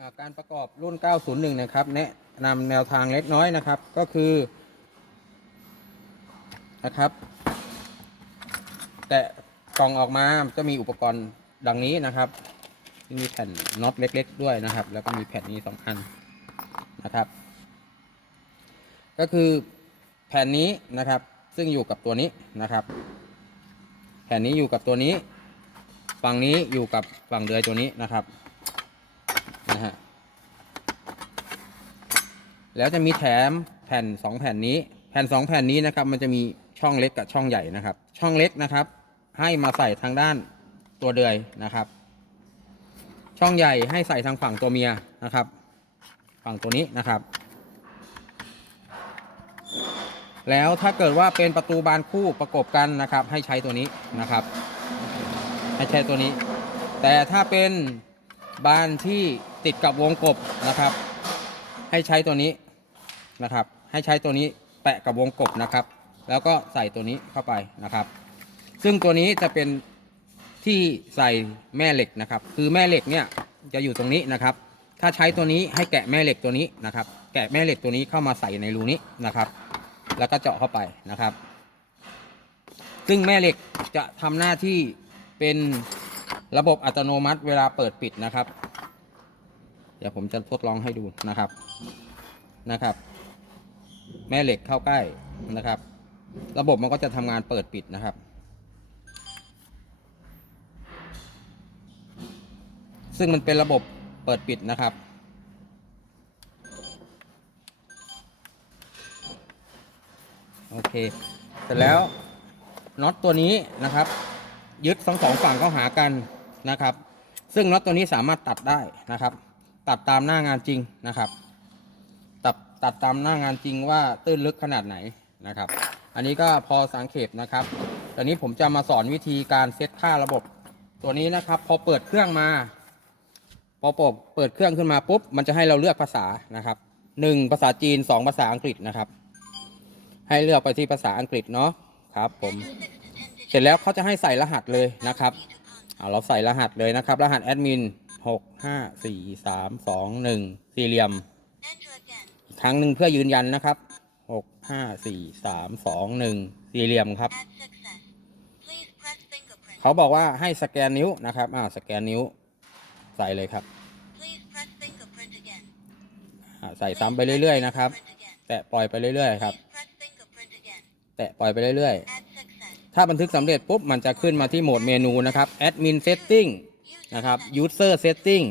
การประกอบรุ่น 901 นะครับ แนะนำแนวทางเล็กน้อยนะครับ ก็คือนะครับ แต่กล่องออกมาจะมีอุปกรณ์ดังนี้นะครับที่มีแผ่นน็อตเล็ก ๆ ด้วยนะครับ แล้วก็มีแผ่นนี้สองอันนะครับ ก็คือแผ่นนี้นะครับ ซึ่งอยู่กับตัวนี้นะครับ แผ่นนี้อยู่กับตัวนี้ ฝั่งนี้อยู่กับฝั่งเดือยตัวนี้นะครับนะฮะ แล้วจะมีแถมแผ่นสองแผ่นนี้ แผ่นสองแผ่นนี้นะครับ มันจะมีช่องเล็กกับช่องใหญ่นะครับ ช่องเล็กนะครับ ให้มาใส่ทางด้านตัวเดือยนะครับ ช่องใหญ่ให้ใส่ทางฝั่งตัวเมียนะครับ ฝั่งตัวนี้นะครับ แล้วถ้าเกิดว่าเป็นประตูบานคู่ประกบกันนะครับ ให้ใช้ตัวนี้นะครับ ให้ใช้ตัวนี้ แต่ถ้าเป็นบานที่ติดกับวงกบนะครับ ให้ใช้ตัวนี้นะครับ ให้ใช้ตัวนี้แปะกับวงกบนะครับ แล้วก็ใส่ตัวนี้เข้าไปนะครับ ซึ่งตัวนี้จะเป็นที่ใส่แม่เหล็กนะครับ คือแม่เหล็กเนี่ยจะอยู่ตรงนี้นะครับ ถ้าใช้ตัวนี้ให้แกะแม่เหล็กตัวนี้นะครับ แกะแม่เหล็กตัวนี้เข้ามาใส่ในรูนี้นะครับ แล้วก็เจาะเข้าไปนะครับ ซึ่งแม่เหล็กจะทำหน้าที่เป็นระบบอัตโนมัติเวลาเปิดปิดนะครับ เดี๋ยวผมจะทดลองให้ดูนะครับนะครับ แม่เหล็กเข้าใกล้นะครับ ระบบมันก็จะทำงานเปิดปิดนะครับ ซึ่งมันเป็นระบบเปิดปิดนะครับโอเค เสร็จแล้วน็อตตัวนี้นะครับ ยึดทั้งสองฝั่งเข้าหากันนะครับ ซึ่งน็อตตัวนี้สามารถตัดได้นะครับ ตัดตามหน้างานจริงนะครับ ตัดตัดตามหน้างานจริงว่าตื้นลึกขนาดไหนนะครับ อันนี้ก็พอสังเขปนะครับตอนนี้ผมจะมาสอนวิธีการเซตค่าระบบ ตัวนี้นะครับ พอเปิดเครื่องมา พอเปิดเปิดเครื่องขึ้นมาปุ๊บมันจะให้เราเลือกภาษานะครับหนึ่งภาษาจีนสองภาษาอังกฤษนะครับ ให้เลือกไปที่ภาษาอังกฤษเนาะครับผมเสร็จแล้วเขาจะให้ใส่รหัสเลยนะครับเอาเราใส่รหัสเลยนะครับ รหัสแอดมิน หกห้าสี่สามสองหนึ่งสี่เหลี่ยมอีกครั้งหนึ่งเพื่อยืนยันนะครับหกห้าสี่สามสองหนึ่งสี่เหลี่ยมครับ เขาบอกว่าให้สแกนนิ้วนะครับอ่าสแกนนิ้ว ใส่เลยครับอ่าใส่ซ้ำไปเรื่อยๆนะครับ แตะปล่อยไปเรื่อยๆครับ แตะปล่อยไปเรื่อยๆ ถ้าบันทึกสำเร็จปุ๊บมันจะขึ้นมาที่โหมดเมนูนะครับ Admin Setting นะครับ User Setting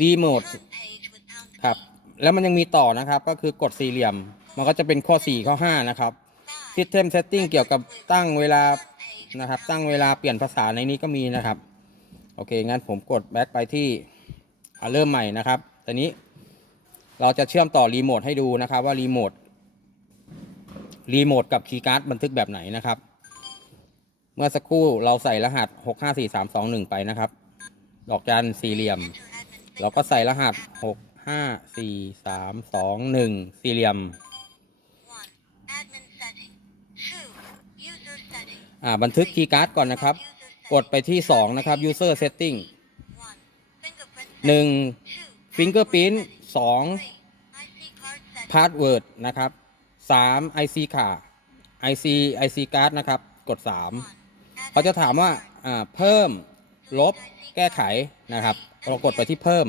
Remote ครับ แล้วมันยังมีต่อนะครับ ก็คือกดสี่เหลี่ยม มันก็จะเป็นข้อ 4 ข้อ 5 นะครับ System Setting เกี่ยวกับตั้งเวลานะครับ ตั้งเวลาเปลี่ยนภาษาในนี้ก็มีนะครับ โอเค งั้นผมกดแบ็กไปที่เริ่มใหม่นะครับตอนนี้เราจะเชื่อมต่อรีโมทให้ดูนะครับว่ารีโมทรีโมทกับคีย์การ์ดบันทึกแบบไหนนะครับ เมื่อสักครู่เราใส่รหัส 654321 ไปนะครับ ดอกจันสี่เหลี่ยม เราก็ใส่รหัส 654321 สี่เหลี่ยมอ่าบันทึกคีย์การ์ดก่อนนะครับ กดไปที่ 2 นะครับ user setting 1 fingerprint 2 password นะครับ 3 IC ค่ะ IC IC card นะครับ กด 3 เขาจะถามว่าเพิ่มลบแก้ไขนะครับ เรากดไปที่เพิ่ม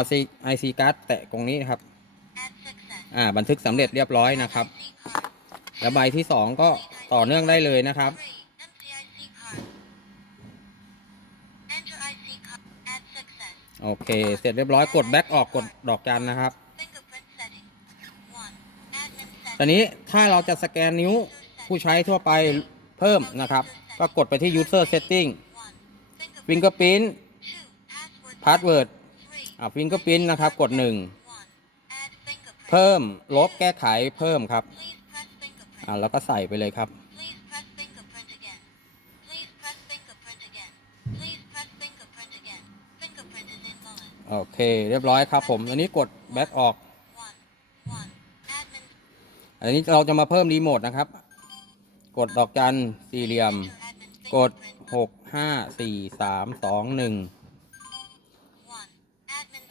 IC IC card แตะตรงนี้นะครับอ่าบันทึกสำเร็จเรียบร้อยนะครับ แล้วใบที่2ก็ต่อเนื่องได้เลยนะครับโอเค เสร็จเรียบร้อยกดแบ็กออกกดดอกจันนะครับ ตอนนี้ถ้าเราจะสแกนนิ้วผู้ใช้ทั่วไป เพิ่มนะครับ ก็กดไปที่ user setting fingerprint password อ่า fingerprint นะครับ กด 1 เพิ่มลบแก้ไขเพิ่มครับอ่าแล้วก็ใส่ไปเลยครับโอเคเรียบร้อยครับผมอันนี้กดแบ็กออก อันนี้เราจะมาเพิ่มรีโมทนะครับ กดดอกจันสี่เหลี่ยม กดหกห้าสี่สามสองหนึ่ง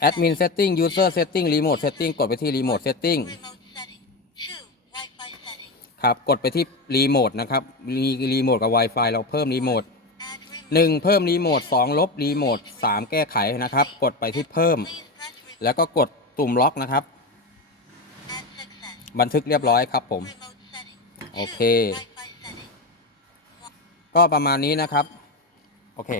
admin setting user setting remote setting กดไปที่ remote setting Remote setting. 2. Wi-Fi setting. ครับ กดไปที่ remote นะครับ มี remote กับ Wi-Fi เราเพิ่ม remote Add remote. หนึ่งเพิ่ม remote สองลบ remote สามแก้ไขนะครับ กดไปที่เพิ่ม Please press remote. แล้วก็กดตุ่มล็อกนะครับ Add success. บันทึกเรียบร้อยครับผม Remote setting. โอเค 2. Wi-Fi setting. ก็ประมาณนี้นะครับ โอเค